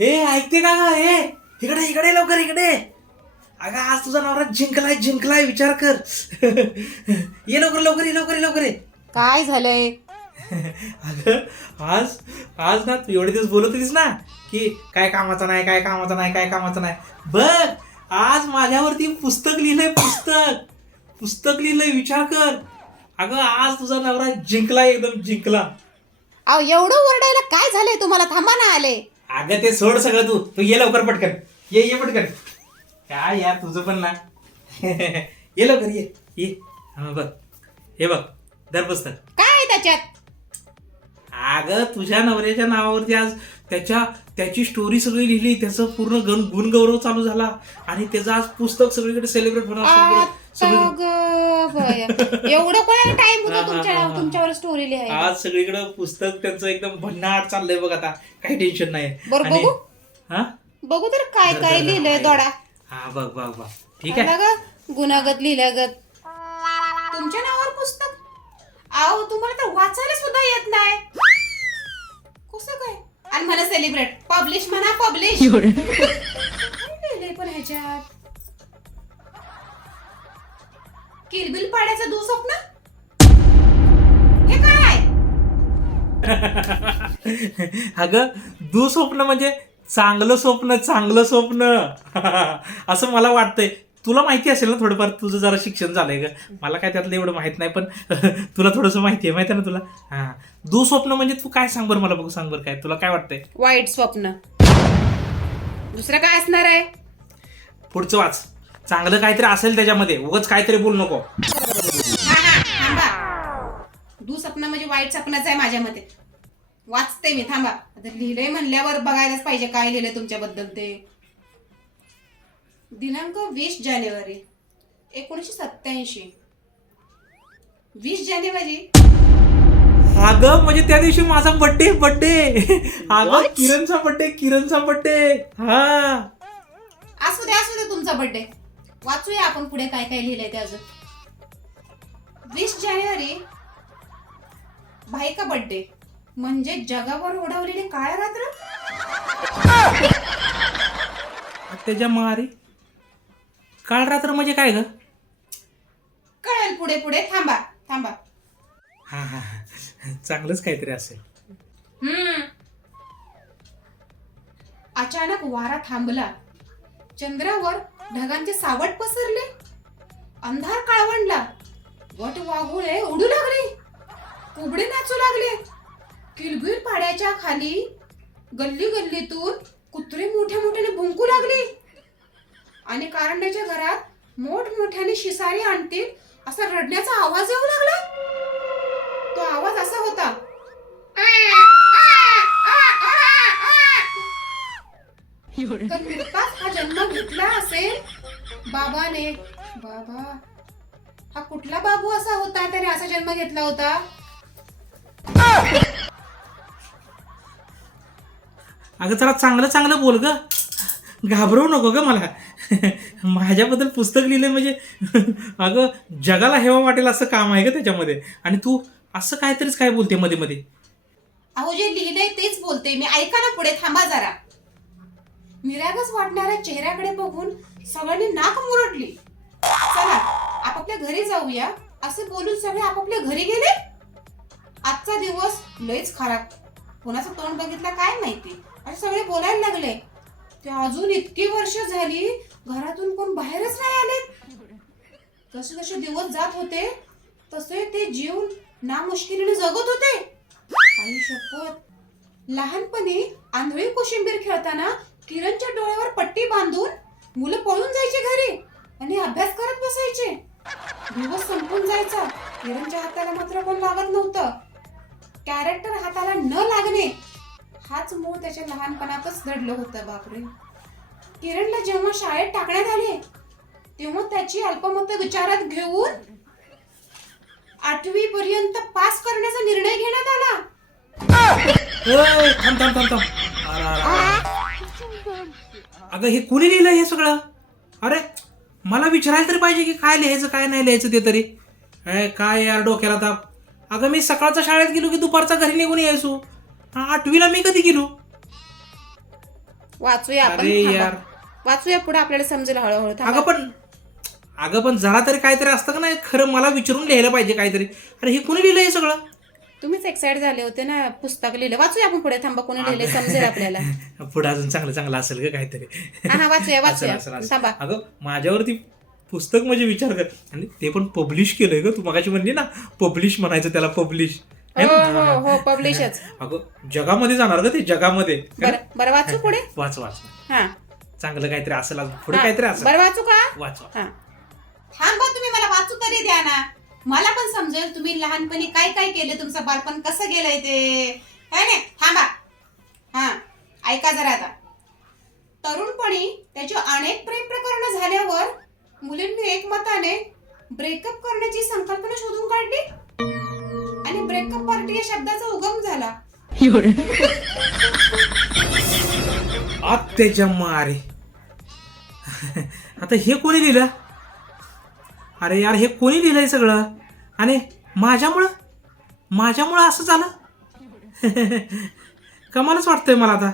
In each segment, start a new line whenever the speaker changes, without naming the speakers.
हे ऐकते का ग हे? इकडे इकडे लवकर इकडे. अगं आज तुझा नवरा जिंकलाय जिंकलाय विचार कर. ये लवकर लवकर ये लवकर ये लवकर ये.
काय झालंय?
अगं आज आज ना तू एवढे दिवस बोलत होतीस ना की काय कामाचं नाही काय कामाचं नाही काय कामाचं नाही. बघ आज माझ्यावरती पुस्तक लिहिलंय पुस्तक. पुस्तक लिहिलंय विचार कर. अगं आज तुझा नवरा जिंकला एकदम जिंकला.
अहो एवढं ओरडायला काय झालंय तुम्हाला? थांबा ना आले.
अगं ते सोड सगळं तू. तू ये लवकर पटकन. ये ये पटकन. काय यार तुझं पण ना. ये लवकर ये. ये. हा बघ. हे बघ दर पुस्तक.
काय आहे त्याच्यात?
अगं तुझ्या नवऱ्याच्या नावावरती आज त्याच्या त्याची स्टोरी सगळी लिहिली. त्याचं पूर्ण गुण गुणगौरव चालू झाला. आणि त्याचं आज पुस्तक सगळीकडे सेलिब्रेट होणार. सगळीकडे.
एवढं कोणाला टाइम होता तुमच्या. तुमच्यावर स्टोरी लिहायला.
आज सगळीकडे पुस्तक त्यांचं एकदम भन्नाट चाललंय बघ आता. काही टेन्शन नाही
बरं
आणि-
बघू?
हा?
बघू तर काय काय लिहिलंय दोडा.
हा बघ बघ बघ. ठीक आहे.
ग गुणागत लिहिल्यागत तुमच्या नावावर पुस्तक? अहो तुम्हाला तर वाचायला सुद्धा येत नाही. कसं काय? आणि म्हणा सेलिब्रेट पब्लिश म्हणा पब्लिश लिहिलंय पण ह्याच्यात? किलबिल पाड्याचं दुःस्वप्न हे काय?
अगं दुःस्वप्न म्हणजे चांगलं स्वप्न चांगलं स्वप्न. असं मला वाटतंय. तुला माहिती असेल ना थोडंफार तुझं जरा शिक्षण झालंय ग. मला काय त्यातलं एवढं माहीत नाही पण तुला थोडंसं माहिती आहे माहिती आहे ना तुला? हा. दुःस्वप्न म्हणजे तू काय सांग बरं मला बघू सांग बरं काय. तुला काय वाटतंय?
वाईट स्वप्न. दुसरं काय असणार आहे?
पुढचं वाच. चांगलं काहीतरी असेल त्याच्यामध्ये उगाच काहीतरी बोलू नको.
दुःस्वप्न म्हणजे वाईट स्वप्नच आहे माझ्या मते वाचते मी थांबा. आता लिहिलंय म्हणल्यावर बघायलाच पाहिजे काय लिहिलंय तुमच्याबद्दल ते. दिनांक वीस जानेवारी एकोणीसशे सत्याऐंशी वीस जानेवारी?
अगं म्हणजे त्या दिवशी माझा बड्डे बड्डे अगं किरणचा बड्डे किरणचा बड्डे हा.
असू दे असू दे तुमचा बर्थडे वाचूया आपण पुढे काय काय लिहिलंय ते अजून. वीस जानेवारी भाईका बर्थडे म्हणजे जगावर उडवलेली काळ्या रात्र?
त्याच्या मारी. काळ रात्र म्हणजे काय ग?
कळेल पुढे पुढे. थांबा थांबा.
हा हा हा. चांगलंच काहीतरी असेल.
हम्म. अचानक वारा थांबला. चंद्रावर ढगांचे सावट पसरले. अंधार काळवंडला. वट वाघुळे उडू लागले. कुबडे नाचू लागले. किलबिल पाड्याच्या खाली गल्ली गल्लीतून कुत्रे मोठ्या मोठ्याने भुंकू लागले. आणि कारंड्याच्या घरात मोठमोठ्याने शिसारी आणतील असा रडण्याचा आवाज येऊ लागला. तो आवाज असा होता तर हा जन्म घेतला असेल बाबाने. बाबा हा कुठला बाबू असा होता त्याने असा जन्म घेतला होता?
अगं जरा चांगलं चांगलं बोल ग. घाबरवू नको ग मला. माझ्याबद्दल पुस्तक लिहिलंय म्हणजे अगं जगाला हेवा वाटेल असं काम आहे ग त्याच्यामध्ये. आणि तू असं काहीतरीच काय बोलते मध्ये मध्ये
अहो जे लिहिलंय तेच बोलते. मी ऐका ना पुढे थांबा जरा. निरागस वाटणाऱ्या चेहऱ्याकडे बघून सगळ्यांनी नाक मुरडली. चला आपापल्या घरी जाऊया. असे बोलून सगळे आपापल्या घरी गेले? आजचा दिवस लयच खराब. कोणाचं तोंड बघितला काय माहिती? असे सगळे बोलायला लागले. ते अजून इतकी वर्ष झाली घरातून कोण बाहेरच नाही आले. जसे जसे दिवस जात होते तसे ते जीवन ना मुश्किलीने जगत होते. आई शपथ. लहानपणी आंधळी कोशिंबीर खेळताना त्याच्या लहानपणातच घडलं होतं बापरे. किरणला जेव्हा शाळेत टाकण्यात आले तेव्हा त्याची अल्पमत विचारात घेऊन आठवी पर्यंत पास करण्याचा निर्णय घेण्यात आला.
थांब थांब थांब थांब. अगं हे कुणी लिहिलं हे सगळं? अरे मला विचारायला तरी पाहिजे की काय लिहायचं काय नाही लिहायचं ते तरी. ए, काय यार डोक्याला ताप. अगं मी सकाळचा शाळेत गेलो की दुपारचा घरी निघून यायचो. आठवीला मी कधी गेलो?
वाचूया आपण
अरे
थांबा.
यार.
वाचूया पुढे आपल्याला समजेल हळूहळू. थांबा.
अगं पण अगं पण जरा तरी काहीतरी असतं का नाही? खरं मला विचारून लिहायला पाहिजे काहीतरी. अरे हे कोणी लिहिलं हे सगळं?
तुम्हीच एक्साइट झाले होते ना पुस्तक लिहिलं. वाचूया आपण पुढे थांबा. कोणी लिहिले समजेल आपल्याला.
पुढे अजून चांगलं चांगलं असेल का काहीतरी.
हा हा वाचूया
असेल,
वाचूया.
असेल, असेल.
थांबा.
अगं माझ्यावरती पुस्तक म्हणजे विचार कर. आणि ते पण पब्लिश केलंय ग. तू मगाशी म्हणली ना पब्लिश म्हणायचं त्याला पब्लिश
हो हो हो. पब्लिशच
अगं जगामध्ये जाणार ग ते जगामध्ये.
बरं बरं वाचू पुढे?
वाच वाच.
हा.
चांगलं काहीतरी असेल अजून. पुढे
हा.
काहीतरी असेल.
बरं वाचू का?
वाच वाच.
हा. थांबा तुम्ही मला वाचू तरी द्या ना. मला पण समजेल तुम्ही लहानपणी काय काय केले तुमचं बालपण कसं गेलंय ते. काय नाही थांबा. हा. ऐका जरा आता. तरुणपणी त्याची अनेक प्रेम प्रकरण झाल्यावर मुलींनी एकमताने ब्रेकअप करण्याची संकल्पना शोधून काढली? आणि ब्रेकअप पार्टी या शब्दाचा उगम झाला.
आत्याच्या मारे. आता हे कोणी लिहिलं? अरे यार हे कोणी लिहिलंय सगळं? आणि माझ्यामुळं? माझ्यामुळं असं झालं? कमालच वाटतंय मला आता.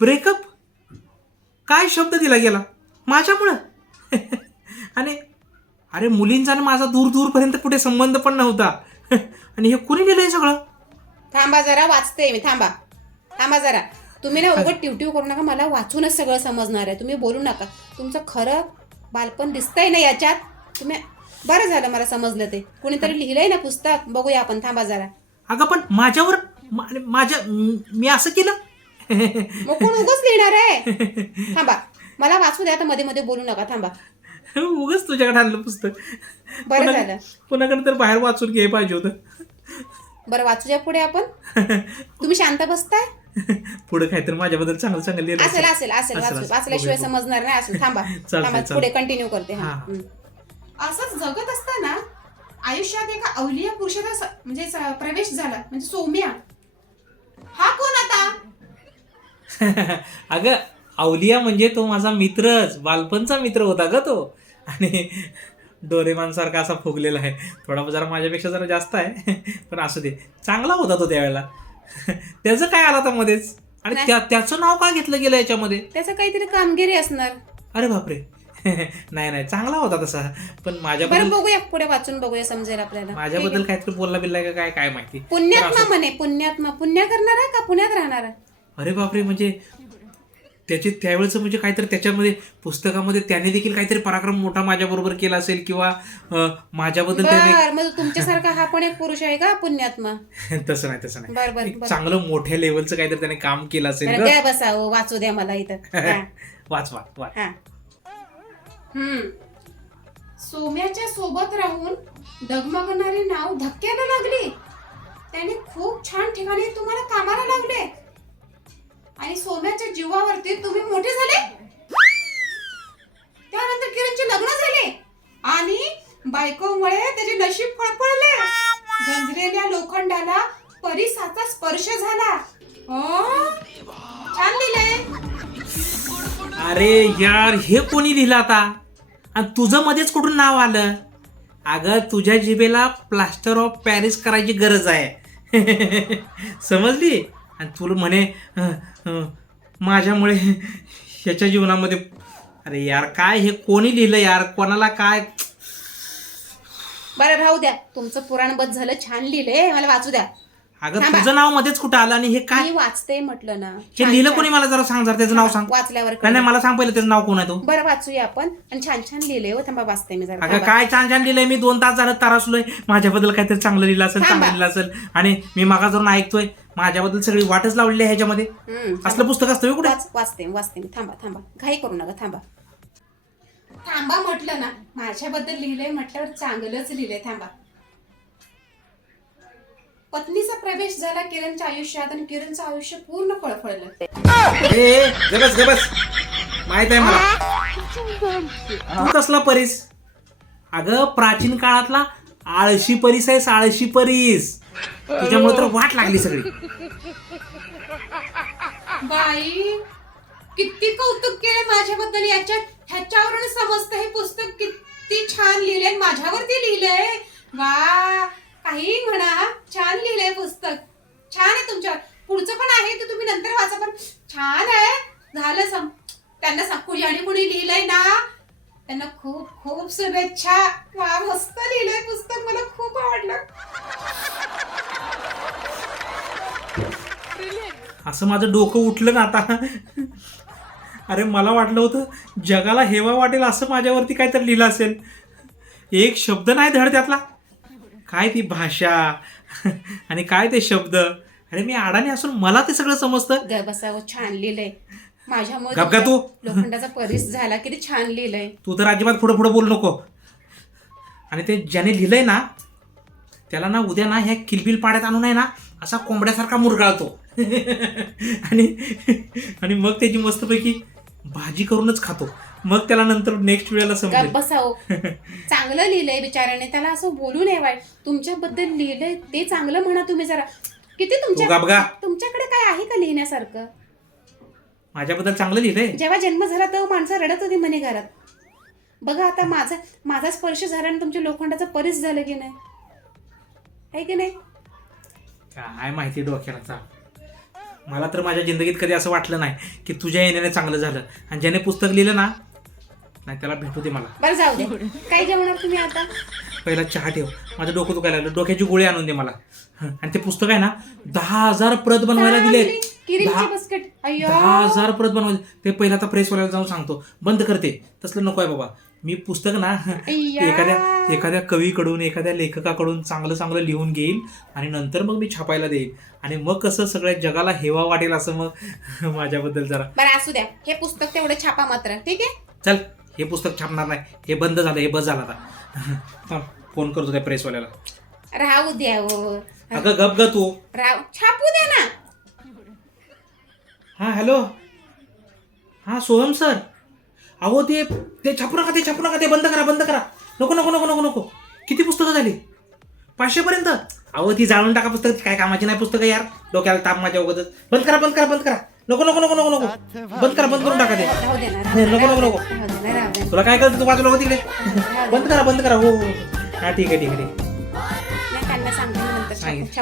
ब्रेकअप काय शब्द दिला गेला? माझ्यामुळं? आणि अरे मुलींचा आणि माझा दूर दूरपर्यंत कुठे संबंध पण नव्हता. आणि हे कोणी लिहिलंय सगळं?
थांबा जरा वाचते मी थांबा. थांबा जरा. तुम्ही ना उघड टिवटिव करू नका मला वाचूनच सगळं समजणार आहे. तुम्ही बोलू नका. तुमचं खरं बालपण दिसतंय ना याच्यात? तुम्ही बरं झालं मला समजलं ते. कुणीतरी लिहिलंय ना पुस्तक? बघूया आपण थांबा जरा.
अगं पण माझ्यावर मा- माझ्या मी असं केलं?
मग कोण उगच लिहिणार आहे? थांबा. मला वाचू द्या आता मध्ये मध्ये बोलू नका थांबा.
उगच तुझ्याकडे आणलं पुस्तक.
बरं झालं.
कोणाकडे तर बाहेर वाचून घे पाहिजे होतं.
बरं वाचूया पुढे आपण. तुम्ही शांत बसताय?
पुढे काहीतरी माझ्याबद्दल चांगलं चांगलं लिहिलं
असेल
असेल.
असेल असेल
असेल,
वाचू
असेल.
वाचल्याशिवाय समजणार नाही. असेल थांबा.
चालतंय,
थांबा
चालतंय.
पुढे कंटिन्यू करते
हा,
हा
हा.
हम्म. असंच जगत असताना आयुष्यात एका अवलिया पुरुषाचा स- म्हणजे स- प्रवेश झाला. म्हणजे सोम्या. हा कोण आता?
अगं अवलिया म्हणजे तो माझा मित्रच बालपणचा मित्र होता ग तो. आणि डोरेमान सारखा असा फुगलेला आहे. थोडा जरा माझ्यापेक्षा जरा जास्त आहे पण असू दे. चांगला होता तो त्यावेळेला. त्याचं काय आला आता मध्येच? आणि. त्या त्याचं नाव का घेतलं गेलं याच्यामध्ये?
त्याचं काहीतरी कामगिरी असणार.
अरे बापरे. नाही नाही. चांगला होता तसा. पण
बरं
माझ्याबद्दल
बघूया. पुढे वाचून बघूया समजेल आपल्याला.
माझ्याबद्दल काहीतरी बोलला बिल्ला का काय काय माहिती.
पुण्यात्मा म्हणे पुण्यात्मा पुण्य करणार आहे का पुण्यात राहणार आहे?
अरे बापरे म्हणजे त्याचे त्यावेळेचं म्हणजे काहीतरी त्याच्यामध्ये पुस्तकामध्ये त्याने देखील काहीतरी पराक्रम मोठा माझ्याबरोबर केला असेल किंवा माझ्याबद्दल त्याने
बर मग तुमच्यासारखा हा पण एक पुरुष आहे का पुण्यात्मा
तसं नाही तसं नाही. चांगलं मोठ्या लेवलचं काहीतरी त्याने काम केलं असेल.
द्या बसा वाचू द्या मला इथं. हा.
वाच
हा. सोम्याच्या सोबत राहून डगमगणारी नाव धक्क्याला लागली. त्याने खूप छान ठिकाणी तुम्हाला कामाला लावले. आणि सोन्याच्या जीवावरती तुम्ही मोठे झाले? त्यानंतर किरणचे लग्न झाले. आणि बायकोमुळे त्याचे नशीब फळफळले. गंजलेल्या लोखंडाला परिसाचा स्पर्श झाला. छान लिहिलंय.
अरे यार हे कोणी लिहिलं आता? आणि तुझं मध्येच कुठून नाव आलं? अगं तुझ्या जिभेला प्लास्टर ऑफ पॅरिस करायची गरज आहे. समजली? आणि तुला म्हणे माझ्यामुळे ह्याच्या जीवनामध्ये अरे यार काय हे कोणी लिहिलं यार? कोणाला काय?
बरं राहू द्या. तुमचं पुराणबद्ध झालं छान लिहिलंय. मला वाचू द्या.
अगं
थांबा.
तुझं नाव मध्येच कुठं आलं आणि हे काय?
मी वाचते म्हटलं ना.
हे
छान-
लिहिलं
छान.
कोणी मला जरा सांग जरा त्याचं नाव सांग.
वाचल्यावर
नाही नाही
कळलं.
मला सांग पहिलं त्याचं नाव कोण आहे तो.
बरं वाचूया आपण. आणि छान छान लिहिले हो थांबा वाचते मी जरा.
अगं
थांबा.
काय छान छान लिहिलंय. मी दोन तास झालं तरासलोय. माझ्याबद्दल काहीतरी चांगलं लिहिलं असेल
थांबा.
चांगलं लिहिलं असेल. आणि मी मागा जाऊन ऐकतोय. माझ्याबद्दल सगळी वाटच लावलेली आहे ह्याच्यामध्ये.
हम्म, थांबा.
असलं पुस्तक असतं कुठे?
वाच वाचते वाचते मी. थांबा थांबा. घाई करू नका थांबा. थांबा म्हटलं ना माझ्याबद्दल लिहिलंय म्हटल्यावर चांगलंच लिहिलंय. थांबा. पत्नीचा प्रवेश झाला किरणच्या आयुष्यात आणि किरणचं आयुष्य पूर्ण फळफळलं.
ए, गबस गबस माहीत आहे मला. तू कसला परीस? अगं प्राचीन काळातला आळशी परीस आहे आळशी परीस. त्याच्यामुळे तर वाट लागली सगळी.
बाई किती कौतुक केले माझ्याबद्दल. याच्यात ह्याच्यावरून समजतं हे पुस्तक किती छान लिहिलंय माझ्यावरती लिहिलंय. वा काही म्हणा छान लिहिलंय पुस्तक. छान आहे तुमच्यावर. पुढचं पण आहे ते तुम्ही नंतर वाचा पण छान आहे. झालं सम त्यांना सा- आणि कुणी लिहिलंय ना त्यांना खूप खूप शुभेच्छा. वा मस्त लिहिलंय पुस्तक मला खूप आवडलं.
असं माझं डोकं उठलं ना आता. अरे मला वाटलं होतं जगाला हेवा वाटेल असं माझ्यावरती काहीतरी लिहिलं असेल. एक शब्द नाही धड त्यातला. काय ती भाषा? आणि काय ते शब्द? अरे मी अडाणी असून मला ते सगळं समजतं.
बसावं छान लिहिलंय. माझ्यामुळे
गा तू.
लोखंडाचा परीस झाला किती छान लिहिलंय.
तू तर अजिबात पुढं पुढं बोलू नको. आणि ते ज्याने लिहिलंय ना त्याला ना उद्या ना ह्या किलबिल पाड्यात आणून आहे ना असा कोंबड्यासारखा मुरगाळतो आणि आणि मग त्याची मस्तपैकी भाजी करूनच खातो. मग त्याला नंतर नेक्स्ट वेळेला समजेल.
बसावं. चांगलं लिहिलंय बिचाराने त्याला असं बोलू नये वाईट. तुमच्याबद्दल लिहिलंय ते चांगलं म्हणा तुम्ही जरा. किती. तुमच्या तुमच्याकडे काय आहे का लिहिण्यासारखं?
माझ्याबद्दल चांगलं लिहिलंय.
जेव्हा जन्म झाला तेव्हा माणसं रडत होती म्हणे घरात. बघा आता माझा माझा स्पर्श झाला आणि तुमच्या लोखंडाचं परिस झालं की नाही. आहे की नाही?
काय माहिती डोक्याला चाप मला तर माझ्या जिंदगीत कधी असं वाटलं नाही की तुझ्या येण्याने चांगलं झालं. आणि ज्याने पुस्तक लिहिलं ना नाही त्याला भेटू दे मला.
बरं जाऊ दे. काय जेवणार तुम्ही आता?
पहिला चहा ठेव. माझं डोकं दुखायला लागलं. डोक्याची गोळी आणून दे मला. हं, आणि ते पुस्तक आहे ना दहा हजार प्रत बनवायला दिले
किरीमची
दहा
बिस्किट. अय्यो.
दहा हजार प्रत बनवायला ते पहिला आता प्रेसवाल्याला जाऊन सांगतो. बंद करते. तसलं नको आहे बाबा. मी पुस्तक ना
अय्या.
एखाद्या एखाद्या कवीकडून एखाद्या लेखकाकडून चांगलं चांगलं लिहून घेईल आणि नंतर मग मी छापायला देईल. आणि मग कसं सगळ्या जगाला हेवा वाटेल असं मग माझ्याबद्दल जरा.
बरं असू द्या. हे पुस्तक तेवढं छापा मात्र. ठीक आहे?
चल. हे पुस्तक छापणार नाही. हे बंद झालं हे बस झालं आता. थांब, फोन करतो त्या प्रेसवाल्याला
राहू द्या हो.
अगं गप ग तू.
राहू छापू द्या ना.
हां हॅलो. हां सोहम सर. अहो ते ते छापू नका ते छापू नका ते बंद करा बंद करा. नको नको नको नको नको. किती पुस्तकं झाली? पाचशेपर्यंत अहो ती जाळून टाका पुस्तक ती काय कामाची नाही पुस्तकं यार. डोक्याला ताप माझ्या उगतच बंद करा बंद करा बंद करा. नको नको नको नको नको. बंद करा बंद करून टाका ते. नको नको नको. तुला काय करतो तू बाजूला हो तिकडे? बंद करा बंद करा. हो हो हा. ठीक आहे ठीक आहे ठीक आहे. सांगितलं.